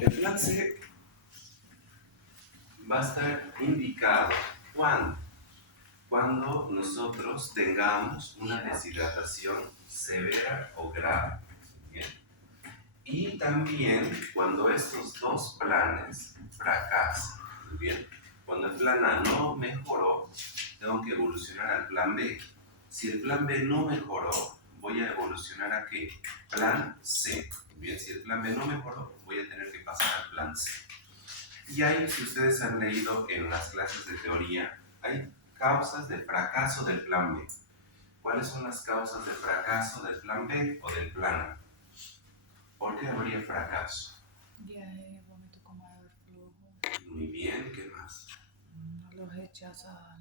El plan C va a estar indicado cuando nosotros tengamos una deshidratación severa o grave. ¿Bien? Y también cuando estos dos planes fracasen. ¿Bien? Cuando el plan A no mejoró, tengo que evolucionar al plan B. Si el plan B no mejoró, voy a evolucionar a ¿qué? Plan C. Bien, si el plan B no mejoró, voy a tener que pasar al plan C. Y ahí, si ustedes han leído en las clases de teoría, hay causas de fracaso del plan B. ¿Cuáles son las causas de fracaso del plan B o del plan A? ¿Por qué habría fracaso? Diarrea, vómito con mayor flujo. Muy bien, ¿qué más? No lo rechaza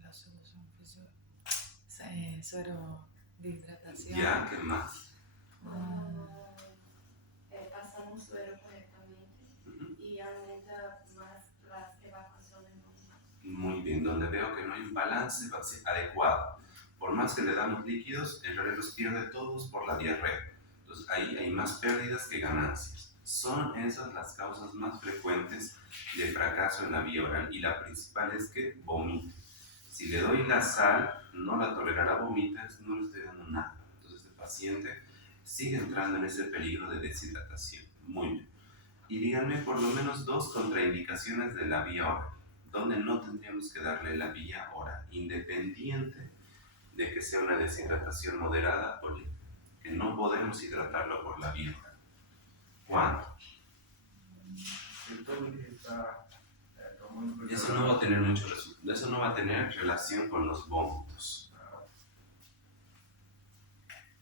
la solución física. Cero de hidratación. Ya, ¿qué más? Pasamos suero correctamente y aumenta más las evacuaciones. Muy bien, donde veo que no hay un balance adecuado. Por más que le damos líquidos, el realidad los pierde todos por la diarrea. Entonces ahí hay más pérdidas que ganancias. Son esas las causas más frecuentes de fracaso en la vía oral y la principal es que vomite. Si le doy la sal, no la tolerará, vomita, no le estoy dando nada. Entonces el paciente sigue entrando en ese peligro de deshidratación. Muy bien. Y díganme por lo menos dos contraindicaciones de la vía oral, donde no tendríamos que darle la vía oral, independiente de que sea una deshidratación moderada o leve, que no podemos hidratarlo por la vía oral. ¿Cuándo? Eso no va a tener mucho resultado, eso no va a tener relación con los vómitos.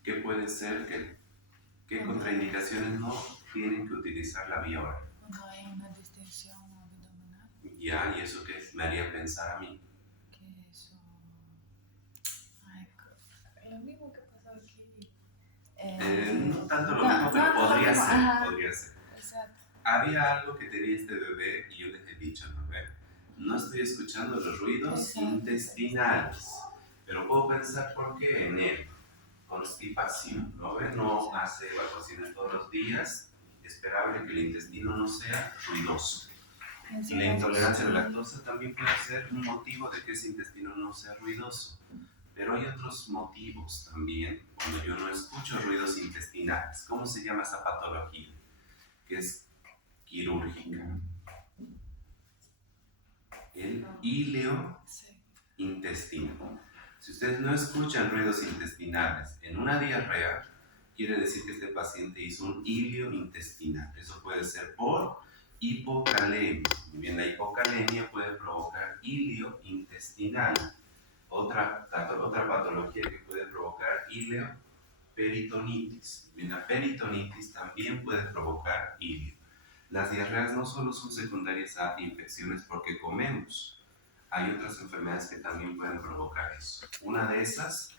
¿Qué puede ser? ¿Qué contraindicaciones no tienen que utilizar la vía oral? Cuando hay una distensión abdominal, Ya, ¿y eso qué me haría pensar a mí? que eso. Ay, lo mismo que pasó aquí. No tanto lo mismo, pero podría ser, ajá. podría ser. Exacto. Había algo que tenía este bebé y yo les he dicho, ¿no? No estoy escuchando los ruidos intestinales, pero puedo pensar por qué en él. Constipación, ¿no ven? No hace evacuaciones todos los días, esperable que el intestino no sea ruidoso. Y la intolerancia a la lactosa también puede ser un motivo de que ese intestino no sea ruidoso. Pero hay otros motivos también cuando yo no escucho ruidos intestinales. ¿Cómo se llama esa patología? Que es quirúrgica. El ileo intestino. Si ustedes no escuchan ruidos intestinales en una diarrea, quiere decir que este paciente hizo un ilio intestinal. Eso puede ser por hipocalemia. Muy bien, la hipocalemia puede provocar ilio intestinal. Otra patología que puede provocar ileoperitonitis. Bien, la peritonitis también puede provocar ilio. Las diarreas no solo son secundarias a infecciones porque comemos, hay otras enfermedades que también pueden provocar eso. Una de esas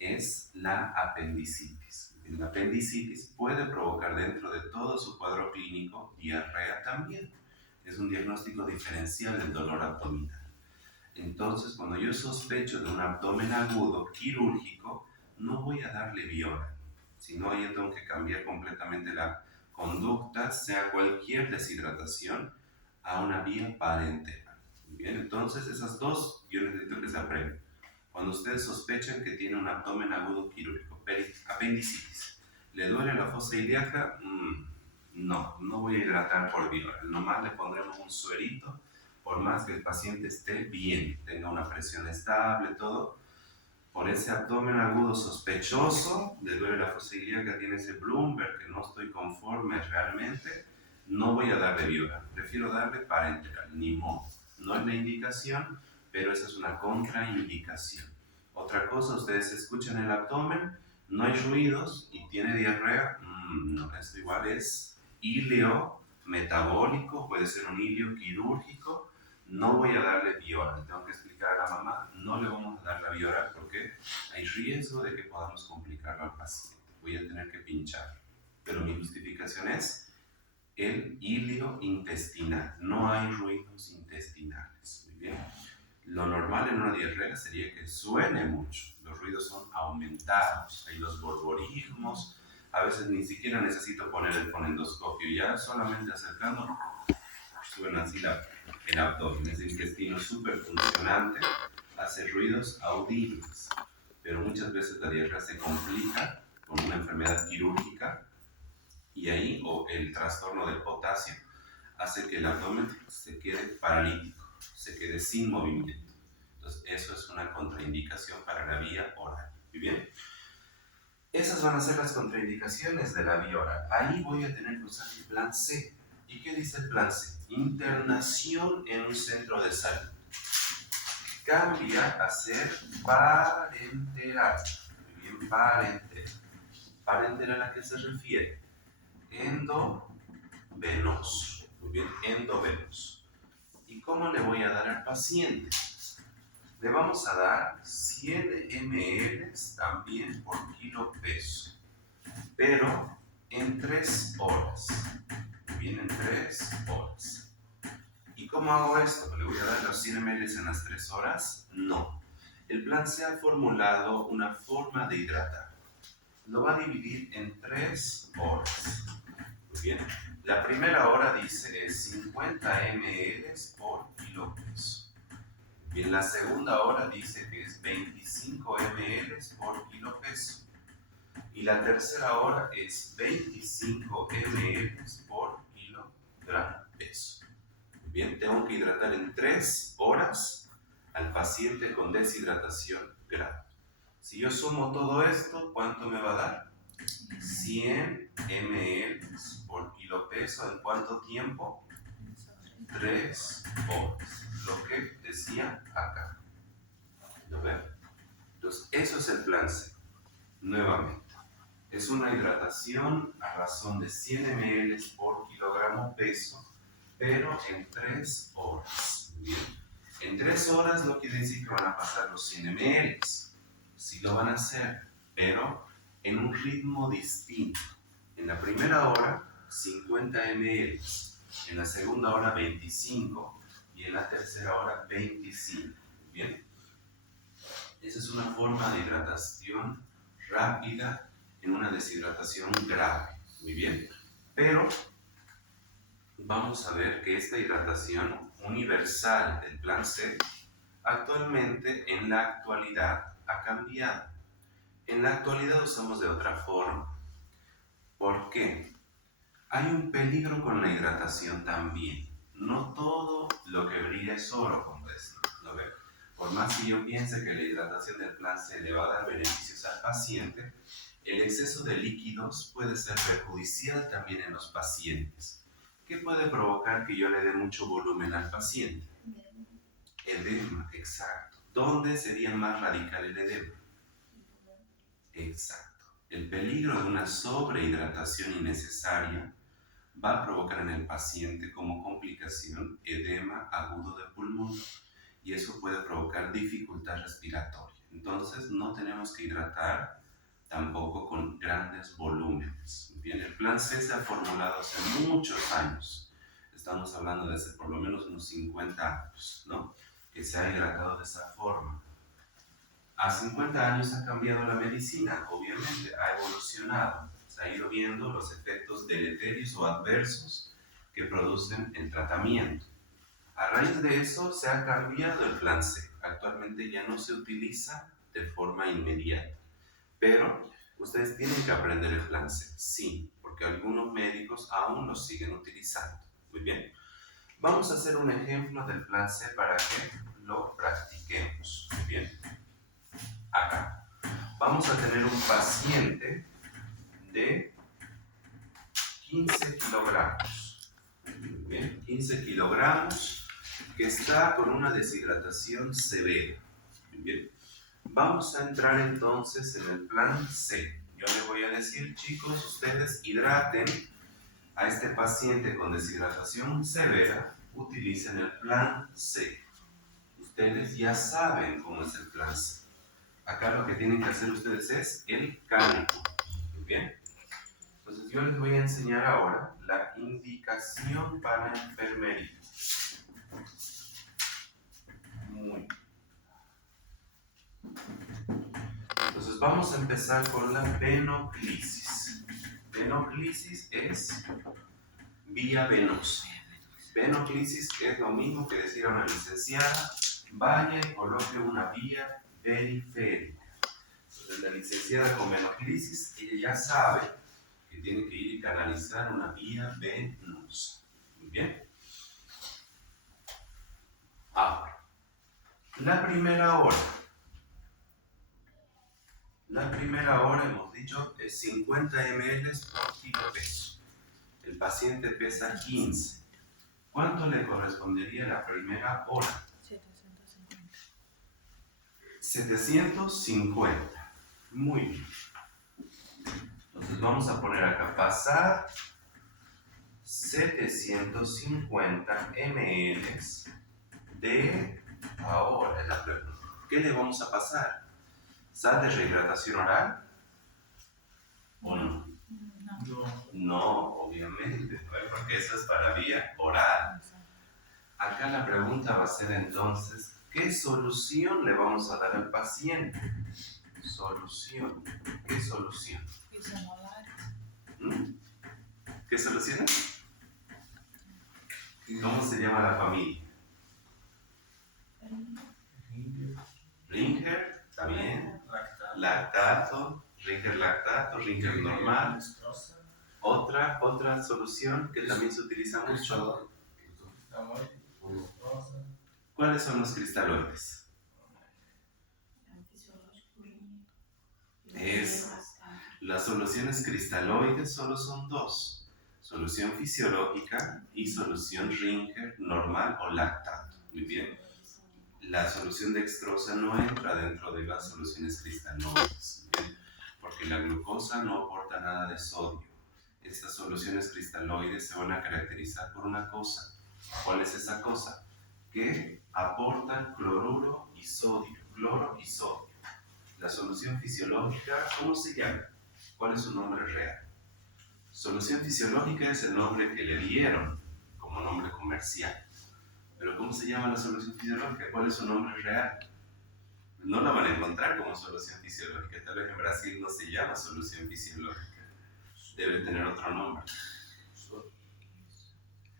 es la apendicitis. La apendicitis puede provocar dentro de todo su cuadro clínico diarrea también. Es un diagnóstico diferencial del dolor abdominal. Entonces, cuando yo sospecho de un abdomen agudo quirúrgico, no voy a darle vía oral, sino yo tengo que cambiar completamente la conducta, sea cualquier deshidratación, a una vía parenteral. Bien, entonces esas dos yo necesito que se aprendan. Cuando ustedes sospechan que tiene un abdomen agudo quirúrgico, apendicitis, ¿le duele la fosa ilíaca? No voy a hidratar por vía oral, nomás le pondremos un suerito, por más que el paciente esté bien, tenga una presión estable, todo. Por ese abdomen agudo sospechoso, le duele la fosa ilíaca, tiene ese Bloomberg que no estoy conforme realmente, no voy a darle vía oral, prefiero darle parenteral, ni modo. No es la indicación, pero esa es una contraindicación. Otra cosa, ustedes escuchan el abdomen, no hay ruidos y tiene diarrea, no, esto igual es ilio metabólico, puede ser un ilio quirúrgico. No voy a darle vía oral, tengo que explicar a la mamá, no le vamos a dar la vía oral porque hay riesgo de que podamos complicarlo al paciente. Voy a tener que pinchar. Pero mi justificación es el ilio intestinal. No hay ruidos intestinales. Muy bien. Lo normal en una diarrea sería que suene mucho. Los ruidos son aumentados. Hay los borborismos, A veces ni siquiera necesito poner el fonendoscopio, ya solamente acercando suena así el abdomen. Es intestino súper funcionante, hace ruidos audibles, pero muchas veces la diarrea se complica con una enfermedad quirúrgica y ahí o el trastorno del potasio hace que el abdomen se quede paralítico, se quede sin movimiento. Entonces eso es una contraindicación para la vía oral. ¿Muy bien? Esas van a ser las contraindicaciones de la vía oral. Ahí voy a tener que usar el plan C. ¿Y qué dice el plan C? Internación en un centro de salud. Cambia a ser parenteral. Muy bien, parenteral. ¿Parenteral a qué se refiere? Endovenoso. Muy bien, endovenoso. ¿Y cómo le voy a dar al paciente? Le vamos a dar 100 ml también por kilo peso, pero en 3 horas. Bien, en 3 horas. ¿Y cómo hago esto? ¿Le voy a dar los 100 ml en las 3 horas? No. El plan se ha formulado una forma de hidratar. Lo va a dividir en 3 horas. Muy bien. La primera hora dice es 50 ml por kilo peso. Y en la segunda hora dice que es 25 ml por kilo peso. Y la tercera hora es 25 ml por kilogramo peso. Bien, tengo que hidratar en 3 horas al paciente con deshidratación grave. Si yo sumo todo esto, ¿cuánto me va a dar? 100 ml por kilo peso. ¿En cuánto tiempo? 3 horas. Lo que decía acá. ¿Lo ven? Entonces, eso es el plan C. Nuevamente, es una hidratación a razón de 100 ml por kilogramo peso, pero en 3 horas. Bien. En 3 horas no quiere decir que van a pasar los 100 ml. Sí lo van a hacer, pero en un ritmo distinto. En la primera hora, 50 ml. En la segunda hora, 25. Y en la tercera hora, 25. Bien. Esa es una forma de hidratación rápida en una deshidratación grave. Muy bien. Pero vamos a ver que esta hidratación universal del plan C actualmente, en la actualidad, ha cambiado. En la actualidad usamos de otra forma. ¿Por qué? Hay un peligro con la hidratación también. No todo lo que brilla es oro, como decimos. ¿Lo ven? Por más que yo piense que la hidratación del plan C le va a dar beneficios al paciente, el exceso de líquidos puede ser perjudicial también en los pacientes. ¿Qué puede provocar que yo le dé mucho volumen al paciente? Edema, exacto. ¿Dónde sería más radical el edema? Exacto. El peligro de una sobrehidratación innecesaria va a provocar en el paciente como complicación edema agudo del pulmón y eso puede provocar dificultad respiratoria. Entonces no tenemos que hidratar tampoco con grandes volúmenes. Bien, el plan C se ha formulado hace muchos años. Estamos hablando de hace por lo menos unos 50 años, ¿no? Que se ha hidratado de esa forma. A 50 años ha cambiado la medicina, obviamente, ha evolucionado. Se ha ido viendo los efectos deleterios o adversos que producen el tratamiento. A raíz de eso se ha cambiado el plan C. Actualmente ya no se utiliza de forma inmediata. Pero ustedes tienen que aprender el plan C, sí, porque algunos médicos aún lo siguen utilizando. Muy bien. Vamos a hacer un ejemplo del plan C para que lo practiquemos. Muy bien. Acá. Vamos a tener un paciente de 15 kilogramos. Muy bien, 15 kilogramos que está con una deshidratación severa. Muy bien. Vamos a entrar entonces en el plan C. Yo le voy a decir, chicos, ustedes hidraten a este paciente con deshidratación severa, utilicen el plan C. Ustedes ya saben cómo es el plan C. Acá lo que tienen que hacer ustedes es el cálculo. Muy bien. Entonces yo les voy a enseñar ahora la indicación para enfermería. Muy bien. Entonces vamos a empezar con la venoclisis. Venoclisis es vía venosa. Venoclisis es lo mismo que decir a una licenciada, vaya y coloque una vía periférica. Entonces la licenciada con venoclisis, ella ya sabe que tiene que ir y canalizar una vía venosa. Muy bien. Ahora, la primera hora. La primera hora, hemos dicho, es 50 ml por kilo peso. El paciente pesa 15. ¿Cuánto le correspondería la primera hora? 750. 750. Muy bien. Entonces vamos a poner acá, pasar 750 ml de ahora. Es la pregunta. ¿Qué le vamos a pasar? ¿Sal de rehidratación oral? ¿O no? No. No, obviamente, porque eso es para vía oral. Acá la pregunta va a ser entonces, ¿qué solución le vamos a dar al paciente? Solución. ¿Qué solución? Isomolares. ¿Qué solución? ¿Cómo se llama la familia? Ringer, también. Lactato, Ringer lactato, Ringer normal. Otra solución que también se utiliza mucho. ¿Cuáles son los cristaloides? Las soluciones cristaloides solo son dos. Solución fisiológica y solución Ringer normal o lactato. Muy bien. La solución dextrosa no entra dentro de las soluciones cristaloides, ¿bien? Porque la glucosa no aporta nada de sodio. Estas soluciones cristaloides se van a caracterizar por una cosa. ¿Cuál es esa cosa? Que aportan cloruro y sodio. Cloro y sodio. La solución fisiológica, ¿cómo se llama? ¿Cuál es su nombre real? Solución fisiológica es el nombre que le dieron como nombre comercial. Pero ¿cómo se llama la solución fisiológica? ¿Cuál es su nombre real? No la van a encontrar como solución fisiológica. Tal vez en Brasil no se llama solución fisiológica. Debe tener otro nombre.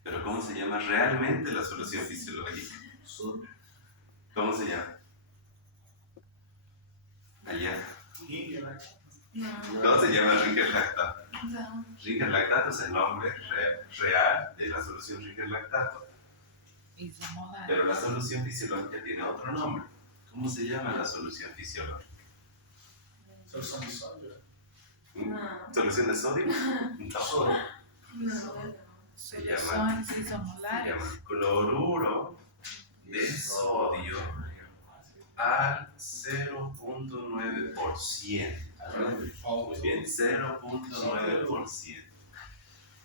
Pero ¿cómo se llama realmente la solución fisiológica? ¿Cómo se llama? Allá. ¿Cómo se llama Ringer lactato? Ringer lactato es el nombre real de la solución Ringer lactato. Isomolares. Pero la solución fisiológica tiene otro nombre. ¿Cómo se llama la solución fisiológica? Solución de sodio. ¿Solución de sodio? No. Se llama cloruro de sodio al 0.9%. Muy bien, 0.9%.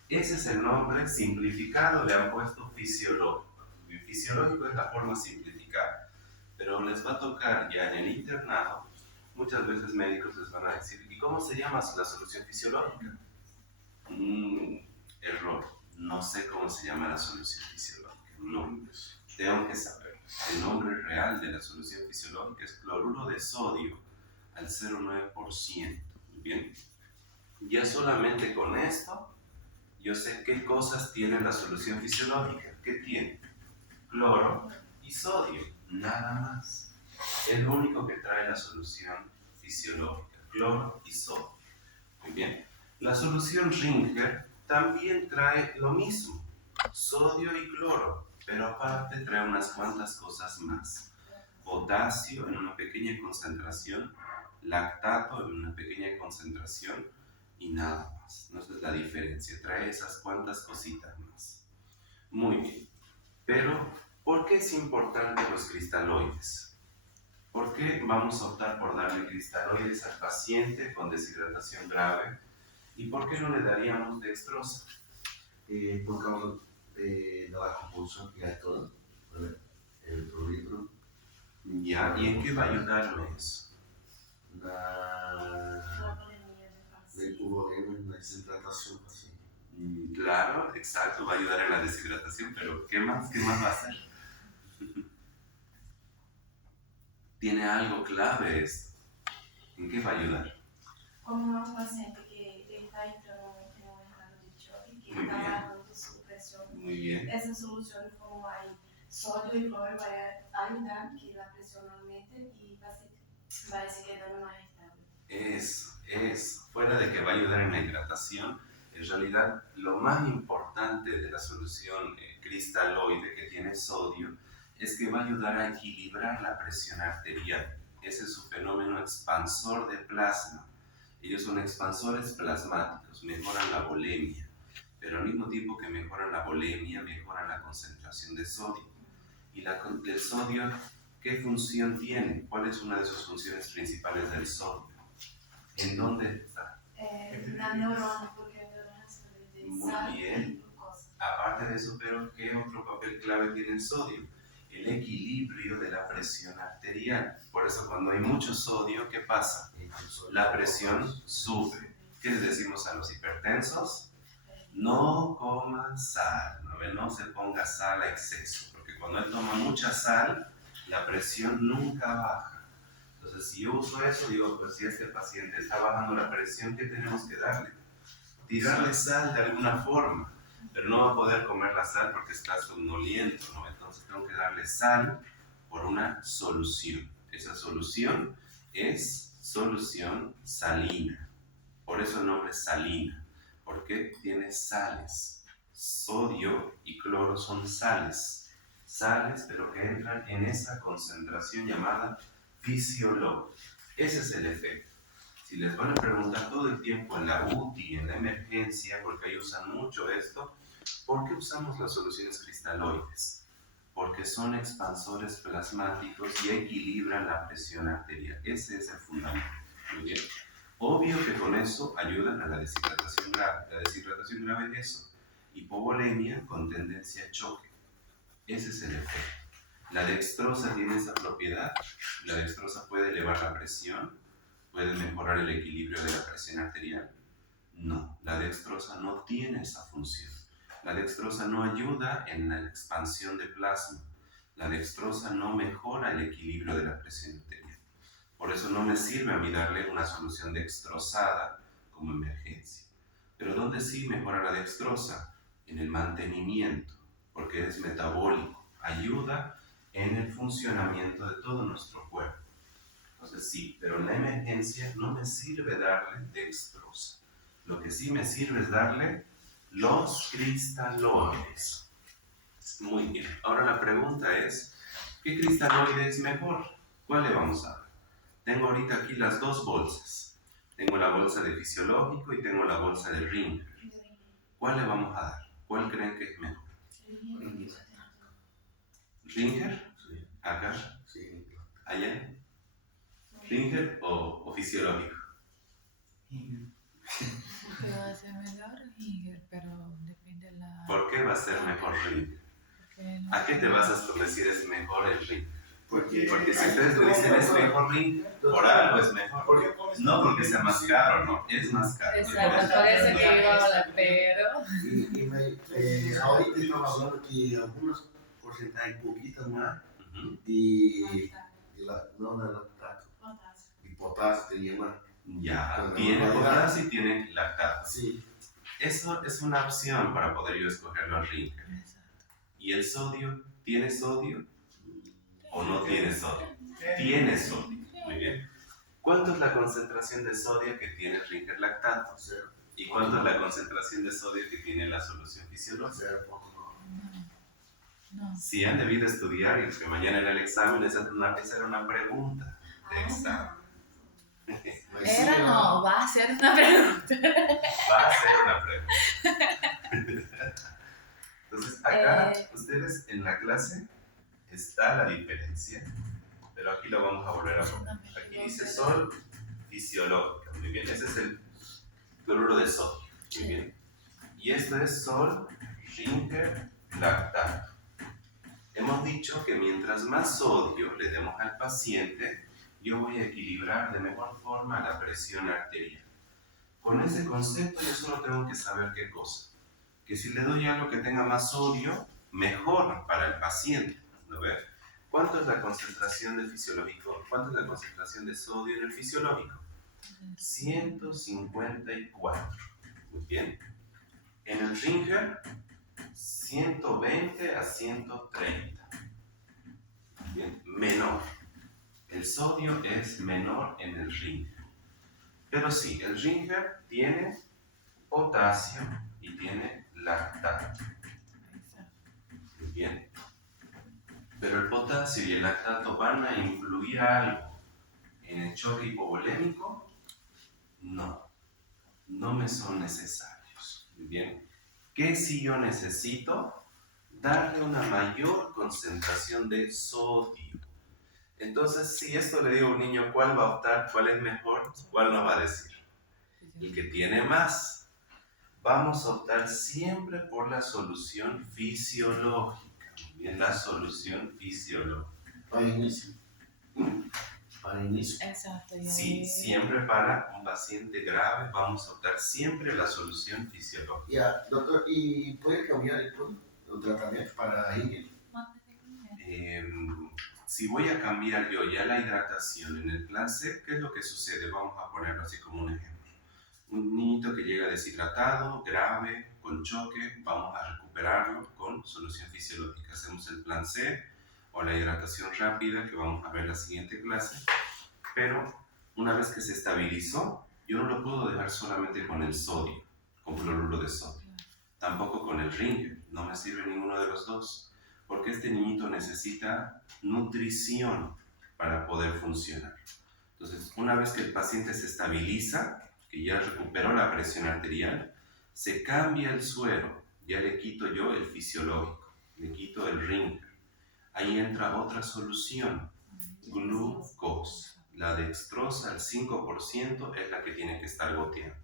Ese es el nombre simplificado, le han puesto fisiológico. El fisiológico es la forma simplificada, pero les va a tocar ya en el internado, muchas veces médicos les van a decir, ¿y cómo se llama la solución fisiológica? Error, no sé cómo se llama la solución fisiológica, no, tengo que saber. El nombre real de la solución fisiológica es cloruro de sodio al 0.9%. Muy bien, ya solamente con esto yo sé qué cosas tiene la solución fisiológica. ¿Qué tiene? Cloro y sodio, nada más. Es lo único que trae la solución fisiológica, cloro y sodio. Muy bien. La solución Ringer también trae lo mismo, sodio y cloro, pero aparte trae unas cuantas cosas más. Potasio en una pequeña concentración, lactato en una pequeña concentración y nada más. No, esa es la diferencia, trae esas cuantas cositas más. Muy bien. Pero, ¿por qué es importante los cristaloides? ¿Por qué vamos a optar por darle cristaloides al paciente con deshidratación grave? ¿Y por qué no le daríamos dextrosa? Por causa de la compulsión que hay toda, el prolitro. Ya, ¿y en qué va a ayudarlo eso? La hipovolemia, la deshidratación paciente. Claro, exacto, va a ayudar en la deshidratación, pero ¿qué más va a hacer? Tiene algo clave esto. ¿En qué va a ayudar? Como un paciente que está entrando Muy bien. Essas soluções como aí sódio e cloro vai ajudar que la presión aumente y vai se quedando más estable. Es, fuera de que va a ayudar en la hidratación, en realidad lo más importante de la solución cristaloide que tiene sodio es que va a ayudar a equilibrar la presión arterial. Ese es su fenómeno expansor de plasma. Ellos son expansores plasmáticos, mejoran la volemia, pero al mismo tiempo que mejoran la volemia, mejoran la concentración de sodio. ¿Y el sodio qué función tiene? ¿Cuál es una de sus funciones principales del sodio? ¿En dónde está? Na neurona, porque a neurona se de Muy sal bien. y glucosa. Aparte de eso, pero ¿qué otro papel clave tiene el sodio? El equilibrio de la presión arterial. Por eso cuando hay mucho sodio, ¿qué pasa? La presión sube. ¿Qué les decimos a los hipertensos? No coman sal, no se ponga sal a exceso, porque cuando él toma mucha sal, la presión nunca baja. Entonces, si yo uso eso, digo, pues si este paciente está bajando la presión, ¿qué tenemos que darle? Tirarle sal de alguna forma, pero no va a poder comer la sal porque está somnoliento, ¿no? Entonces tengo que darle sal por una solución. Esa solución es solución salina. Por eso el nombre es salina, porque tiene sales. Sodio y cloro son sales. Sales, pero que entran en esa concentración llamada fisiológica. Ese es el efecto. Si les van a preguntar todo el tiempo en la UTI, en la emergencia, porque ahí usan mucho esto, ¿por qué usamos las soluciones cristaloides? Porque son expansores plasmáticos y equilibran la presión arterial. Ese es el fundamento. Muy bien. Obvio que con eso ayudan a la deshidratación grave. La deshidratación grave es eso. Hipovolemia con tendencia a choque. Ese es el efecto. La dextrosa tiene esa propiedad. La dextrosa puede elevar la presión, puede mejorar el equilibrio de la presión arterial. No, la dextrosa no tiene esa función. La dextrosa no ayuda en la expansión de plasma. La dextrosa no mejora el equilibrio de la presión arterial. Por eso no me sirve a mí darle una solución dextrosada como emergencia. Pero ¿dónde sí mejora la dextrosa? En el mantenimiento, porque es metabólico. Ayuda en el funcionamiento de todo nuestro cuerpo. Entonces sí, pero en la emergencia no me sirve darle dextrosa. Lo que sí me sirve es darle los cristaloides. Muy bien. Ahora la pregunta es, ¿qué cristaloide es mejor? ¿Cuál le vamos a dar? Tengo ahorita aquí las dos bolsas. Tengo la bolsa de fisiológico y tengo la bolsa de Ringer. ¿Cuál le vamos a dar? ¿Cuál creen que es mejor? ¿Ringer? Sí, ¿Acá? sí. ¿Allá? ¿Ringer o fisiológico? Que va a ser mejor Ringer, pero depende de la... ¿Por qué va a ser mejor Ringer? porque no- ¿A qué te basas por decir es mejor el Ringer? Porque Porque si ustedes me dicen es mejor Ringer, por algo es mejor. No porque sea más caro, no, es más caro. Exacto, por eso que iba a hablar, pero... Ahorita estamos hablando que algunos porcentajes poquitas más Ujú. y no de lactato Potasio. y potasio tenía más. Ya, tiene potasio y tiene lactato. Sí, Eso es una opción para poder yo escoger los Ringer. Exacto. ¿Y el sodio? ¿Tiene sodio o no tiene sodio? Tiene sodio. Muy bien. ¿Cuánto es la concentración de sodio que tiene el Ringer lactato? cero, ¿Y cuánto es la concentración de sodio que tiene la solución fisiológica? cero, poco. No. Si han debido estudiar y que mañana era el examen, esa era una pregunta de examen. Era no, va a ser una pregunta. Va a ser una pregunta. Entonces, acá, ustedes en la clase está la diferencia, pero aquí lo vamos a volver a poner. Aquí dice sol fisiológica. Muy bien, ese es el cloruro de sodio. Muy bien. Y esto es sol Ringer lactato. Hemos dicho que mientras más sodio le demos al paciente, yo voy a equilibrar de mejor forma la presión arterial. Con ese concepto yo solo tengo que saber qué cosa. Que si le doy algo que tenga más sodio, mejor para el paciente. ¿No ves? ¿Cuánto es la concentración de fisiológico? ¿Cuánto es la concentración de sodio en el fisiológico? 154. Muy bien. En el Ringer, 120 a 130. Bien, menor. El sodio es menor en el Ringer. Pero sí, el Ringer tiene potasio y tiene lactato. Muy bien. Pero el potasio y el lactato van a influir algo en el choque hipovolémico. No me son necesarios. Muy bien. ¿Qué si yo necesito? Darle una mayor concentración de sodio. Entonces, si esto le digo a un niño, ¿cuál va a optar? ¿Cuál es mejor? ¿Cuál nos va a decir? El que tiene más. Vamos a optar siempre por la solución fisiológica. Muy bien, la solución fisiológica. Para inicio. Para inicio. Exacto. Sí, siempre para un paciente grave vamos a optar siempre la solución fisiológica. Ya, doctor, ¿y puede cambiar el tratamiento para Higgins? Si voy a cambiar yo ya la hidratación en el plan C, ¿qué es lo que sucede? Vamos a ponerlo así como un ejemplo. Un niñito que llega deshidratado, grave, con choque, vamos a recuperarlo con solución fisiológica. Hacemos el plan C o la hidratación rápida que vamos a ver en la siguiente clase. Pero una vez que se estabilizó, yo no lo puedo dejar solamente con el sodio, con cloruro de sodio. Tampoco con el Ringer, no me sirve ninguno de los dos. Porque este niñito necesita nutrición para poder funcionar. Entonces, una vez que el paciente se estabiliza, que ya recuperó la presión arterial, se cambia el suero, ya le quito yo el fisiológico, le quito el Ringer. Ahí entra otra solución, glucosa. La dextrosa, el 5%, es la que tiene que estar goteando.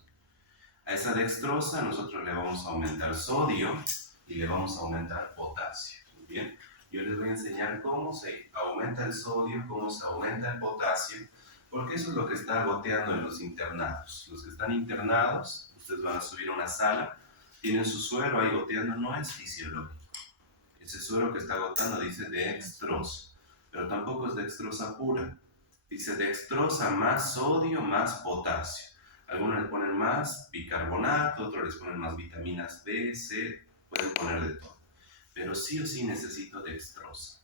A esa dextrosa nosotros le vamos a aumentar sodio y le vamos a aumentar potasio. Bien, yo les voy a enseñar cómo se aumenta el sodio, cómo se aumenta el potasio, porque eso es lo que está goteando en los internados. Los que están internados, ustedes van a subir a una sala, tienen su suero ahí goteando, no es fisiológico. Ese suero que está goteando dice dextrosa, pero tampoco es dextrosa pura. Dice dextrosa más sodio más potasio. Algunos le ponen más bicarbonato, otros les ponen más vitaminas B, C, pueden poner de todo. Pero sí o sí necesito dextrosa.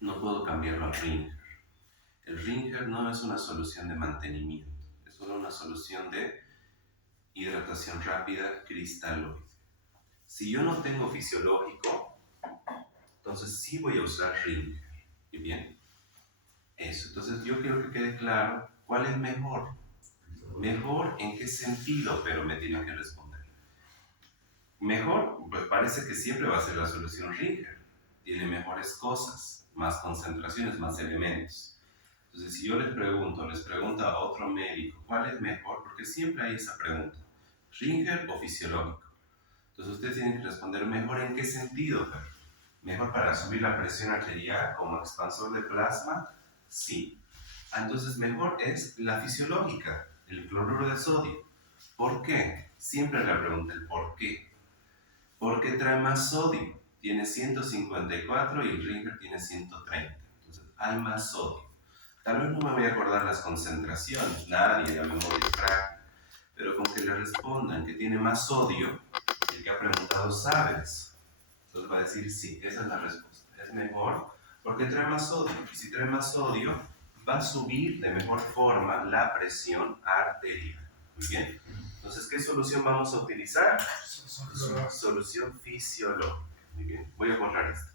No puedo cambiarlo al Ringer. El Ringer no es una solución de mantenimiento, es solo una solución de hidratación rápida cristaloide. Si yo no tengo fisiológico, entonces sí voy a usar Ringer. ¿Y bien? Eso. Entonces yo quiero que quede claro cuál es mejor. ¿Mejor en qué sentido? Pero me tienen que responder. Mejor, pues parece que siempre va a ser la solución Ringer. Tiene mejores cosas, más concentraciones, más elementos. Entonces, si yo les pregunto a otro médico, ¿cuál es mejor? Porque siempre hay esa pregunta, ¿Ringer o fisiológico? Entonces, ustedes tienen que responder, ¿mejor en qué sentido? ¿Mejor para subir la presión arterial como expansor de plasma? Sí. Entonces, mejor es la fisiológica, el cloruro de sodio. ¿Por qué? Siempre le pregunto el por qué. Porque trae más sodio, tiene 154 y el Ringer tiene 130. Entonces, hay más sodio. Tal vez no me voy a acordar las concentraciones, nadie, la memoria es frágil, pero con que le respondan que tiene más sodio, el que ha preguntado, ¿sabes? Entonces va a decir sí, esa es la respuesta. Es mejor porque trae más sodio. Y si trae más sodio, va a subir de mejor forma la presión arterial. Muy bien. Entonces, ¿qué solución vamos a utilizar? Solución fisiológica. Muy bien. Voy a borrar esto.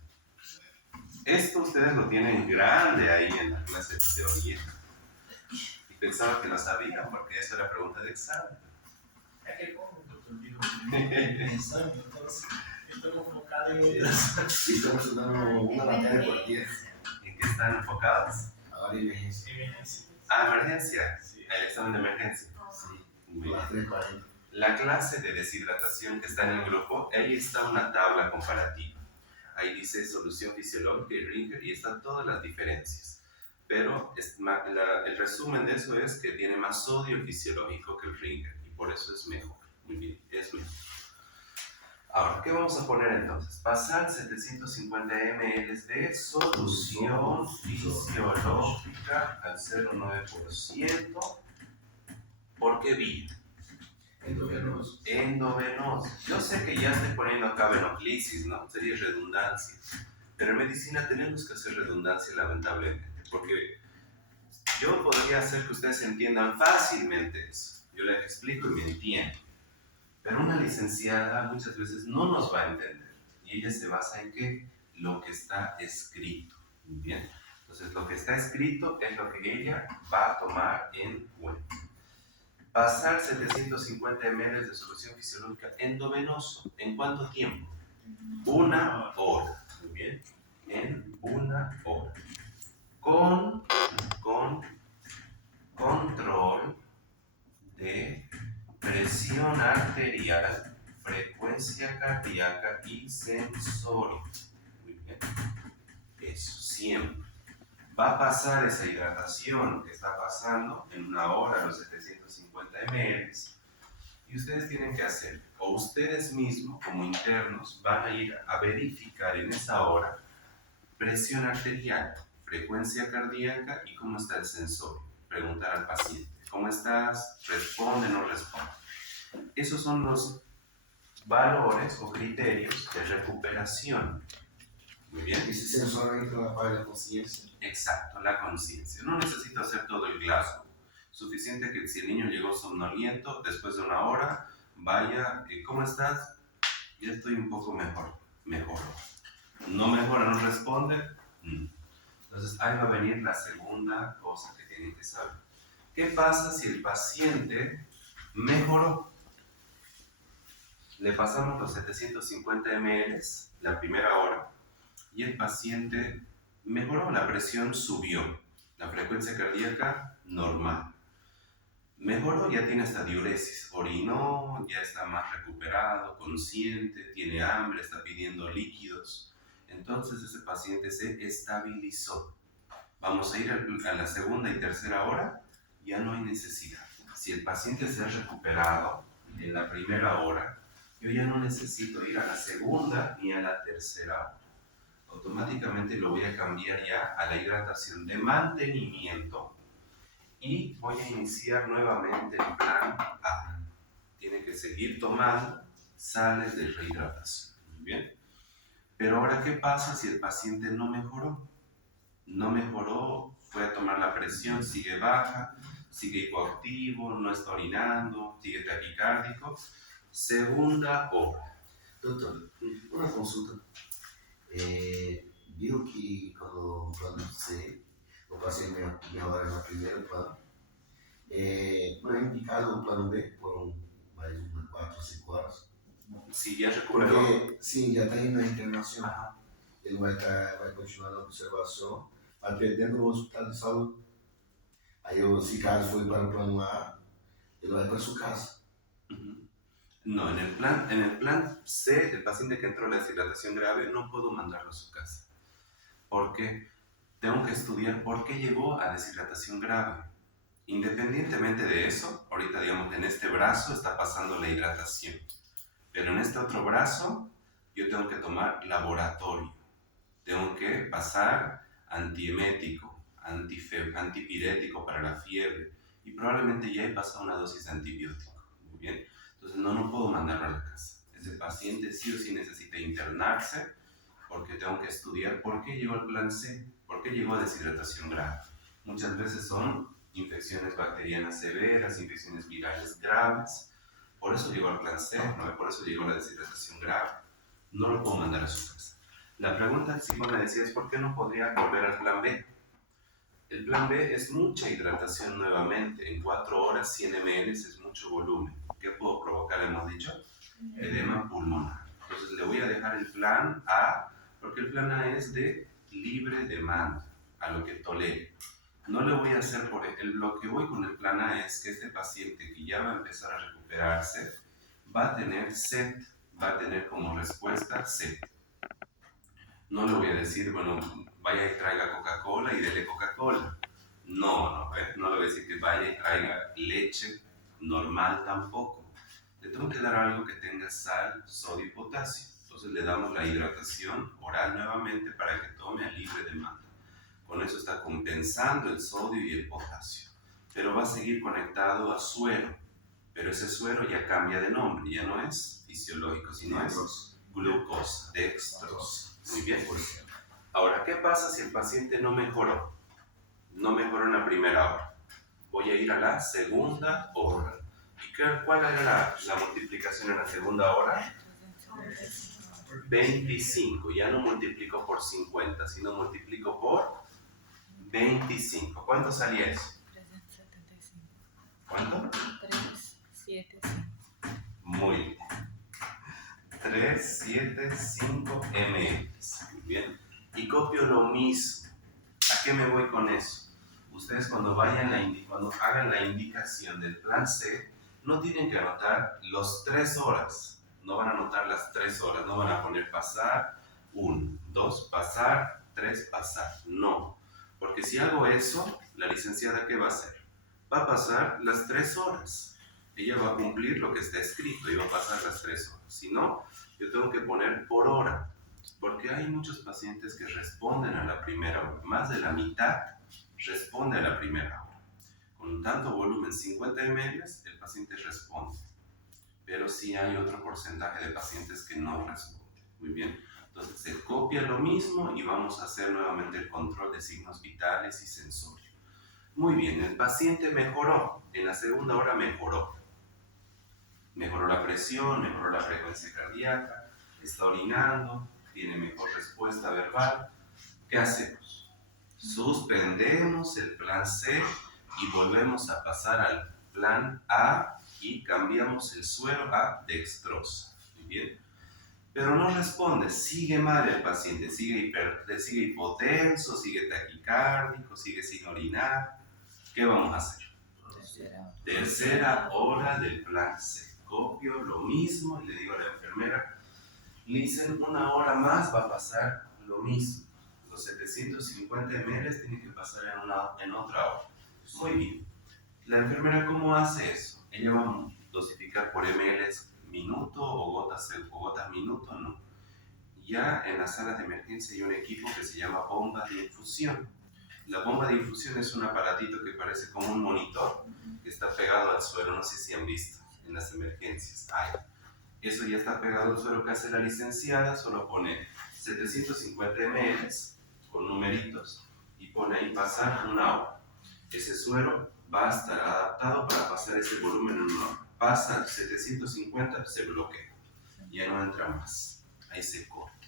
Esto ustedes lo tienen grande ahí en la clase de teoría. Y pensaba que lo sabían porque esa era pregunta de examen. Es que como, doctor, digo, pensando, entonces, estoy enfocado en otras. Sí, estamos dando una materia por 10. ¿En qué están enfocados? Ahora emergencia. Emergencia. Sí. El examen de emergencia. Sí, Muy bien. las 3:40. La clase de deshidratación que está en el grupo, ahí está una tabla comparativa. Ahí dice solución fisiológica y Ringer y están todas las diferencias. Pero el resumen de eso es que tiene más sodio fisiológico que el Ringer y por eso es mejor. Muy bien, es mejor. Ahora, ¿qué vamos a poner entonces? Pasar 750 ml de solución fisiológica al 0,9%. ¿Por qué vía? Endovenoso. Endovenoso. Yo sé que ya estoy poniendo acá venoclisis, ¿no? Sería redundancia. Pero en medicina tenemos que hacer redundancia, lamentablemente, porque yo podría hacer que ustedes entiendan fácilmente eso. Yo les explico y me entienden. Pero una licenciada muchas veces no nos va a entender. Y ella se basa en qué? Lo que está escrito. Muy bien. Entonces, lo que está escrito es lo que ella va a tomar en cuenta. Pasar 750 ml de solución fisiológica endovenoso. ¿En cuánto tiempo? 1 hora. Muy bien. En 1 hora. Con control de presión arterial, frecuencia cardíaca y sensorio. Muy bien. Eso, siempre. Va a pasar esa hidratación que está pasando en 1 hora, los 750 ml, y ustedes tienen que hacer, o ustedes mismos, como internos, van a ir a verificar en esa hora presión arterial, frecuencia cardíaca y cómo está el sensorio. Preguntar al paciente, ¿cómo estás? ¿Responde o no responde? Esos son los valores o criterios de recuperación. Muy bien. Esse sensor entra na parte da consciência. Exacto, la conciencia. No necesito hacer todo el Glasgow. Suficiente que si el niño llegó somnoliento, después de 1 hora, vaya, ¿cómo estás? Ya estoy un poco mejor. Mejor. No mejora, no responde. Entonces ahí va a venir la segunda cosa que tienen que saber. ¿Qué pasa si el paciente mejoró? Le pasamos los 750 ml la primera hora y el paciente mejoró, la presión subió, la frecuencia cardíaca normal. Mejoró, ya tiene hasta diuresis, orinó, ya está más recuperado, consciente, tiene hambre, está pidiendo líquidos. Entonces ese paciente se estabilizó. Vamos a ir a la segunda y tercera hora, ya no hay necesidad. Si el paciente se ha recuperado en la primera hora, yo ya no necesito ir a la segunda ni a la tercera hora. Automáticamente lo voy a cambiar ya a la hidratación de mantenimiento y voy a iniciar nuevamente el plan A. Tiene que seguir tomando sales de rehidratación. Muy bien. Pero ahora, ¿qué pasa si el paciente no mejoró? No mejoró, fue a tomar la presión, sigue baja, sigue hipoactivo, no está orinando, sigue taquicárdico. Segunda hora. Doutor, uma consulta. Viu que quando o plano C, eu passei minha hora no primeiro plano, não é indicado o plano B por mais umas 4 ou 5 horas? Si ya recuperó. Porque, sim, já está indo na internação. Ele vai continuar na observação, vai dentro do hospital de saúde. Aí, se caso for para o plano A, ele vai para sua casa. No, en el plan C, el paciente que entró a la deshidratación grave, no puedo mandarlo a su casa. Porque tengo que estudiar por qué llegó a deshidratación grave. Independientemente de eso, ahorita digamos en este brazo está pasando la hidratación. Pero en este otro brazo, yo tengo que tomar laboratorio. Tengo que pasar antiemético, antipirético para la fiebre. Y probablemente ya he pasado una dosis de antibiótico. Muy bien. Entonces no puedo mandarlo a la casa. Ese paciente sí o sí necesita internarse porque tengo que estudiar por qué llegó al plan C, por qué llegó a deshidratación grave. Muchas veces son infecciones bacterianas severas, infecciones virales graves. Por eso llegó al plan C, ¿no? Por eso llegó a la deshidratación grave. No lo puedo mandar a su casa. La pregunta, si me decía, es ¿por qué no podría volver al plan B? El plan B es mucha hidratación nuevamente. En 4 horas, 100 ml es mucho volumen. ¿Qué puedo provocar? Hemos dicho edema pulmonar. Entonces le voy a dejar el plan A, porque el plan A es de libre demanda, a lo que tolere. No le voy a hacer lo que voy con el plan A es que este paciente que ya va a empezar a recuperarse va a tener sed, va a tener como respuesta sed. No le voy a decir, bueno, vaya y traiga Coca-Cola y dele Coca-Cola. No le voy a decir que vaya y traiga leche normal tampoco. Le tengo que dar algo que tenga sal, sodio y potasio. Entonces le damos la hidratación oral nuevamente para que tome a libre demanda. Con eso está compensando el sodio y el potasio. Pero va a seguir conectado a suero. pero ese suero ya cambia de nombre, ya no es fisiológico, sino es glucosa, dextrosa. Muy bien. Ahora, ¿qué pasa si el paciente no mejoró? No mejoró en la primera hora. Voy a ir a la segunda hora. ¿Y cuál era la multiplicación en la segunda hora? 25. Ya no multiplico por 50, sino multiplico por 25. ¿Cuánto salía eso? 375. ¿Cuánto? 375. Muy bien. 375 ml. Muy bien. Y copio lo mismo. ¿A qué me voy con eso? Ustedes cuando hagan la indicación del plan C, no tienen que anotar los 3 horas. No van a anotar las 3 horas. No van a poner pasar 1, 2, pasar 3, pasar. No. Porque si hago eso, la licenciada, ¿qué va a hacer? Va a pasar las 3 horas. Ella va a cumplir lo que está escrito y va a pasar las 3 horas. Si no, yo tengo que poner por hora. Porque hay muchos pacientes que responden a la primera hora. Más de la mitad responde a la primera hora. Con tanto volumen, 50 ml, el paciente responde. Pero sí hay otro porcentaje de pacientes que no responden. Muy bien. Entonces se copia lo mismo y vamos a hacer nuevamente el control de signos vitales y sensorio. Muy bien, el paciente mejoró. En la segunda hora mejoró. Mejoró la presión, mejoró la frecuencia cardíaca, está orinando, tiene mejor respuesta verbal. ¿Qué hacemos? Suspendemos el plan C y volvemos a pasar al plan A y cambiamos el suero a dextrosa. Muy bien. Pero no responde, sigue mal el paciente, sigue hipotenso, sigue taquicárdico, sigue sin orinar. ¿Qué vamos a hacer? Tercera hora del plan C. Copio lo mismo y le digo a la enfermera, le dicen 1 hora más va a pasar lo mismo. Los 750 ml tienen que pasar en otra hora. Muy bien. La enfermera, ¿cómo hace eso? Ella va a dosificar por ml minuto o gotas minuto, no. Ya en la sala de emergencia hay un equipo que se llama bomba de infusión. La bomba de infusión es un aparatito que parece como un monitor que está pegado al suelo, no sé si han visto en las emergencias. Eso ya está pegado al suelo. Que hace la licenciada, solo pone 750 ml con numeritos y pone ahí pasar 1 hora. Ese suero va a estar adaptado para pasar ese volumen en 1 hora. Pasa 750, se bloquea, ya no entra más, ahí se corta.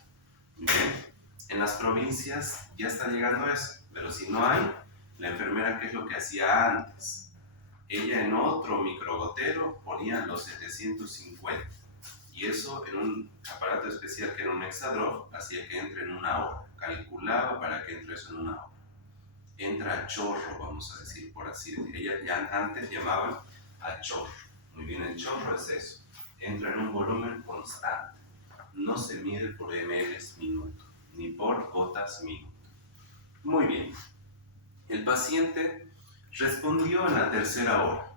Bien. En las provincias ya está llegando a eso, pero si no hay, la enfermera, ¿qué es lo que hacía antes? Ella en otro microgotero ponía los 750 y eso en un aparato especial que era un Hexadrop hacía que entre en 1 hora, calculaba para que entre eso en 1 hora. Entra a chorro, vamos a decir, por así decirlo. Ella ya antes llamaban a chorro. Muy bien, el chorro es eso. Entra en un volumen constante. No se mide por ml minuto, ni por gotas minuto. Muy bien. El paciente respondió en la tercera hora.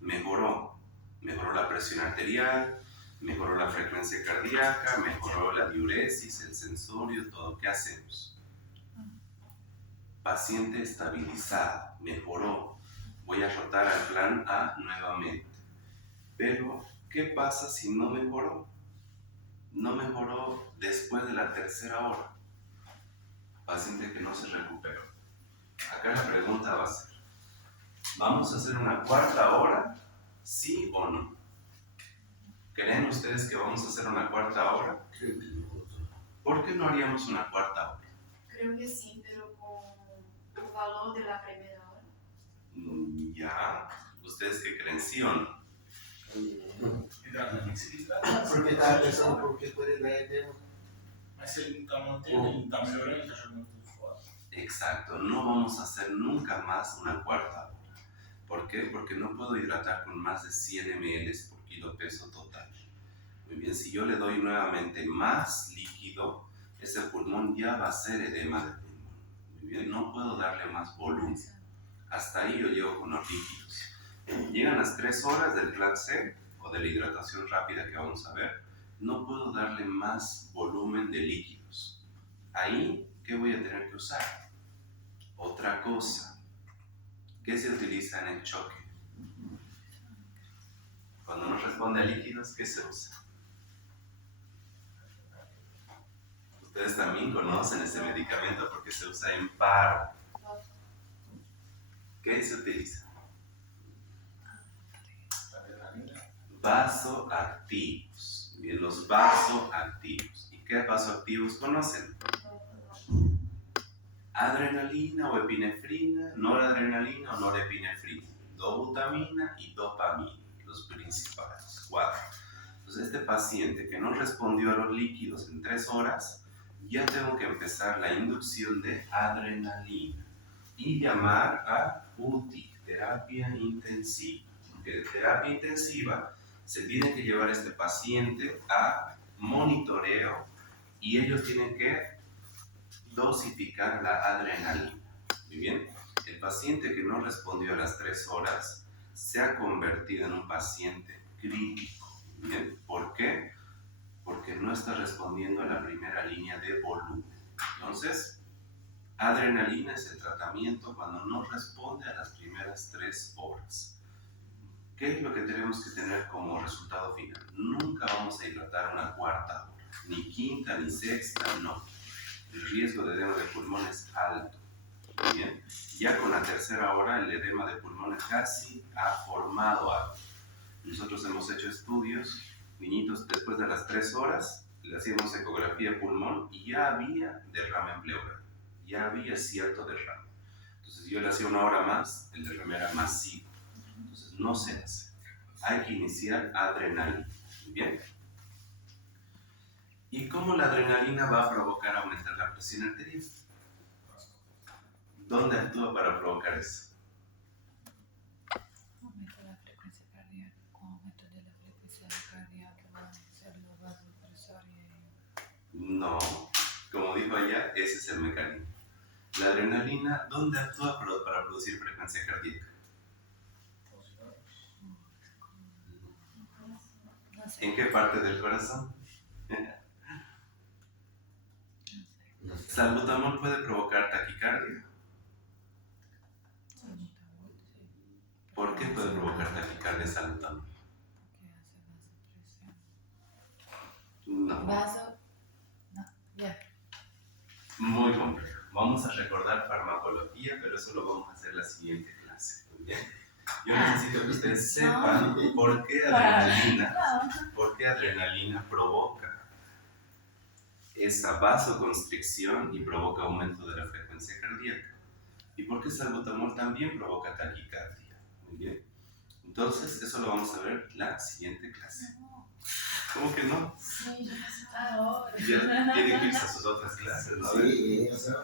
Mejoró. Mejoró la presión arterial, mejoró la frecuencia cardíaca, mejoró la diuresis, el sensorio, todo. ¿Qué hacemos? Paciente estabilizado, mejoró. Voy a rotar al plan A nuevamente. Pero, ¿qué pasa si no mejoró? No mejoró después de la tercera hora. Paciente que no se recuperó. Acá la pregunta va a ser, ¿vamos a hacer una cuarta hora? ¿Sí o no? ¿Creen ustedes que vamos a hacer una cuarta hora? ¿Por qué no haríamos una cuarta hora? Creo que sí, pero con el valor de la primera hora. Ya. ¿Ustedes qué creen? ¿Sí o no? Hidrata flexibilidade. Porque estava pensando porque por ideia dele. Mas se ele não tá mantendo, ele não tá melhorando, ele tá jogando tudo fora. Exacto. No vamos a hacer nunca más una cuarta hora. ¿Por qué? Porque no puedo hidratar con más de 100 ml por kilo peso total. Muy bien, si yo le doy nuevamente más líquido, ese pulmón ya va a ser edema de pulmón. Muy bien, no puedo darle más volumen. Hasta ahí yo llego con los líquidos. Llegan las 3 horas del plan C o de la hidratación rápida que vamos a ver. No puedo darle más volumen de líquidos. Ahí, ¿qué voy a tener que usar? Otra cosa. ¿Qué se utiliza en el choque? Cuando no responde a líquidos, ¿qué se usa? Ustedes también conocen este medicamento porque se usa en paro. ¿Qué se utiliza? Vasoactivos. Bien, los vasoactivos. ¿Y qué vasoactivos conocen? Adrenalina o epinefrina, noradrenalina o norepinefrina, dobutamina y dopamina, los principales, 4. Entonces, este paciente que no respondió a los líquidos en 3 horas, ya tengo que empezar la inducción de adrenalina y llamar a UTI, terapia intensiva. Porque de terapia intensiva se tiene que llevar a este paciente a monitoreo y ellos tienen que dosificar la adrenalina. Muy bien, el paciente que no respondió a las 3 horas se ha convertido en un paciente crítico. Bien, ¿por qué? Porque no está respondiendo a la primera línea de volumen. Entonces, adrenalina es el tratamiento cuando no responde a las primeras 3 horas. ¿Qué es lo que tenemos que tener como resultado final? Nunca vamos a hidratar una 4ª hora, ni 5ª ni 6ª, no. El riesgo de edema de pulmón es alto. Bien, ya con la 3ª hora el edema de pulmón casi ha formado algo. Nosotros hemos hecho estudios, niñitos después de las 3 horas le hacíamos ecografía de pulmón y ya había derrame en pleural, ya había cierto derrame. Entonces yo le hacía 1 hora más, el derrame era masivo. Entonces no se hace. Hay que iniciar adrenalina. Bien. ¿Y cómo la adrenalina va a provocar aumentar la presión arterial? ¿Dónde actúa para provocar eso? Aumento la frecuencia cardíaca. Con aumento de la frecuencia cardíaca van a ser los vasopresores. No. Como dijo ella, ese es el mecanismo. La adrenalina, ¿dónde actúa para producir frecuencia cardíaca? No sé. ¿En qué parte del corazón? No sé. ¿Salbutamol puede provocar taquicardia? Salbutamol, sí. ¿Por qué puede provocar taquicardia salbutamol? Porque hace vasopresión. No. Vaso. No, ya. Muy complejo. Vamos a recordar farmacología, pero eso lo vamos a hacer en la siguiente clase. ¿Muy bien? Yo necesito que ustedes sepan por qué adrenalina provoca esa vasoconstricción y provoca aumento de la frecuencia cardíaca. Y por qué salbutamol también provoca taquicardia. Muy bien. Entonces, eso lo vamos a ver la siguiente clase. ¿Cómo que no? Sí, yo necesito ahora. Ya tienen que irse a sus otras clases, ¿no? Sí, o sea,